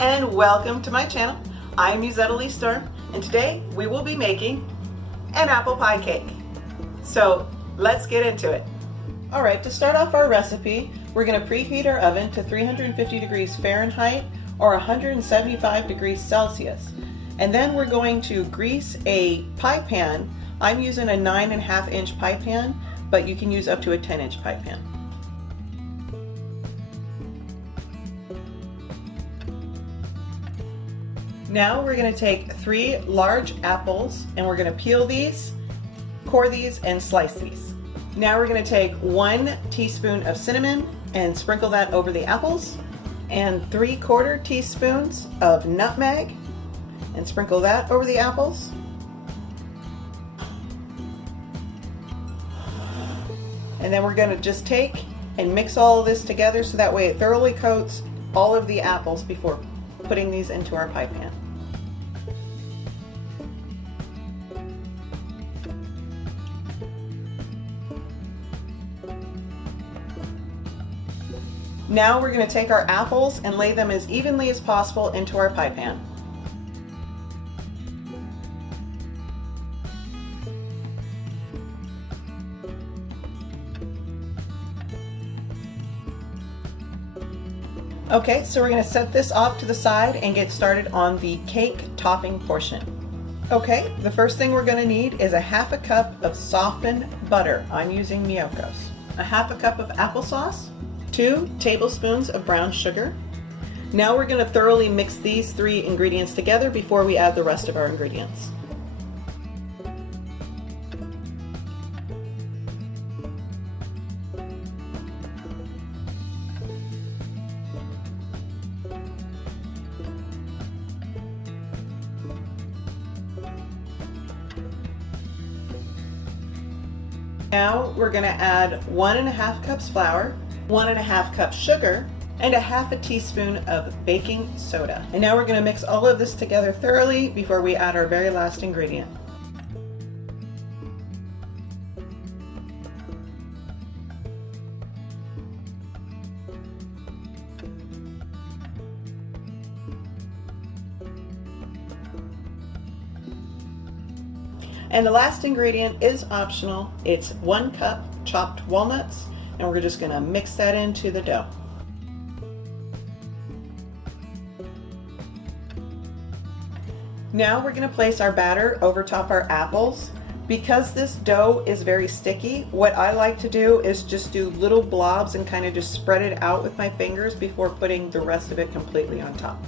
and welcome to my channel. I'm Mussetta Lee Storm, and today we will be making an apple pie cake. So let's get into it. All right, to start off our recipe, we're going to preheat our oven to 350 degrees Fahrenheit or 175 degrees Celsius. And then we're going to grease a pie pan. I'm using a 9.5 inch pie pan, but you can use up to a 10-inch pie pan. Now we're going to take 3 large apples and we're going to peel these, core these, and slice these. Now we're going to take 1 teaspoon of cinnamon and sprinkle that over the apples, and 3/4 teaspoons of nutmeg and sprinkle that over the apples. And then we're going to just take and mix all of this together so that way it thoroughly coats all of the apples before putting these into our pie pan. Now we're going to take our apples and lay them as evenly as possible into our pie pan. Okay, so we're going to set this off to the side and get started on the cake topping portion. Okay, the first thing we're going to need is a 1/2 cup of softened butter. I'm using Miyoko's. A 1/2 cup of applesauce, 2 tablespoons of brown sugar. Now we're going to thoroughly mix these 3 ingredients together before we add the rest of our ingredients. Now we're going to add 1.5 cups flour, 1.5 cups sugar, and a 1/2 teaspoon of baking soda. And now we're going to mix all of this together thoroughly before we add our very last ingredient. And the last ingredient is optional. It's 1 cup chopped walnuts, and we're just going to mix that into the dough. Now we're going to place our batter over top our apples. Because this dough is very sticky, what I like to do is just do little blobs and kind of just spread it out with my fingers before putting the rest of it completely on top.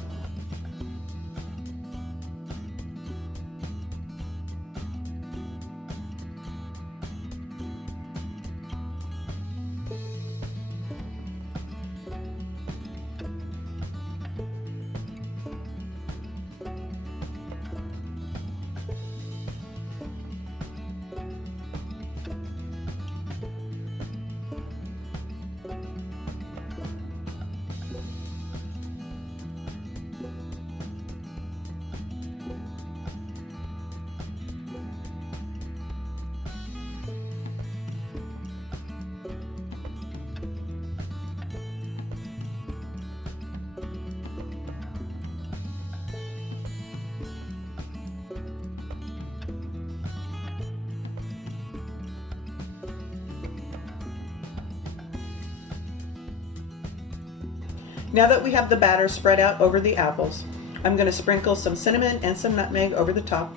Now that we have the batter spread out over the apples, I'm going to sprinkle some cinnamon and some nutmeg over the top.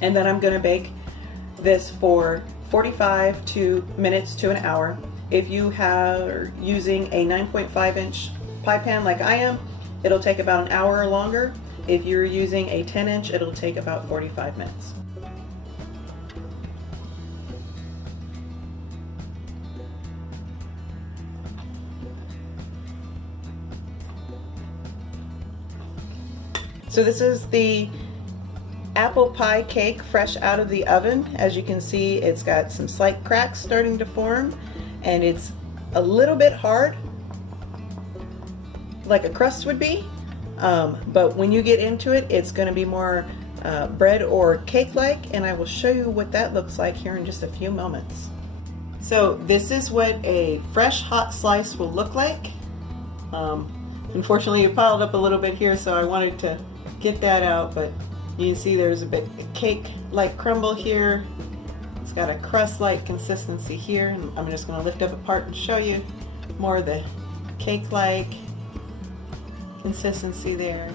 And then I'm going to bake this for 45 minutes to an hour. If you are using a 9.5 inch pie pan like I am, it'll take about an hour or longer. If you're using a 10 inch, it'll take about 45 minutes. So this is the apple pie cake fresh out of the oven. As you can see, it's got some slight cracks starting to form, and it's a little bit hard, like a crust would be. But when you get into it, it's going to be more bread or cake-like, and I will show you what that looks like here in just a few moments. So this is what a fresh hot slice will look like. Unfortunately, it piled up a little bit here, so I wanted to get that out, but you can see there's a bit cake-like crumble here. It's got a crust-like consistency here, and I'm just going to lift up a part and show you more of the cake-like consistency there.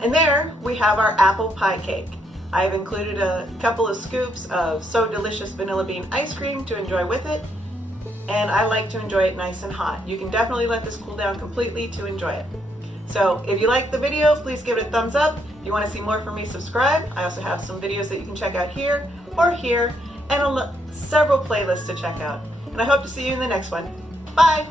And there we have our apple pie cake. I've included a couple of scoops of So Delicious vanilla bean ice cream to enjoy with it, and I like to enjoy it nice and hot. You can definitely let this cool down completely to enjoy it. So if you liked the video, please give it a thumbs up. If you want to see more from me, subscribe. I also have some videos that you can check out here or here, and several playlists to check out. And I hope to see you in the next one. Bye!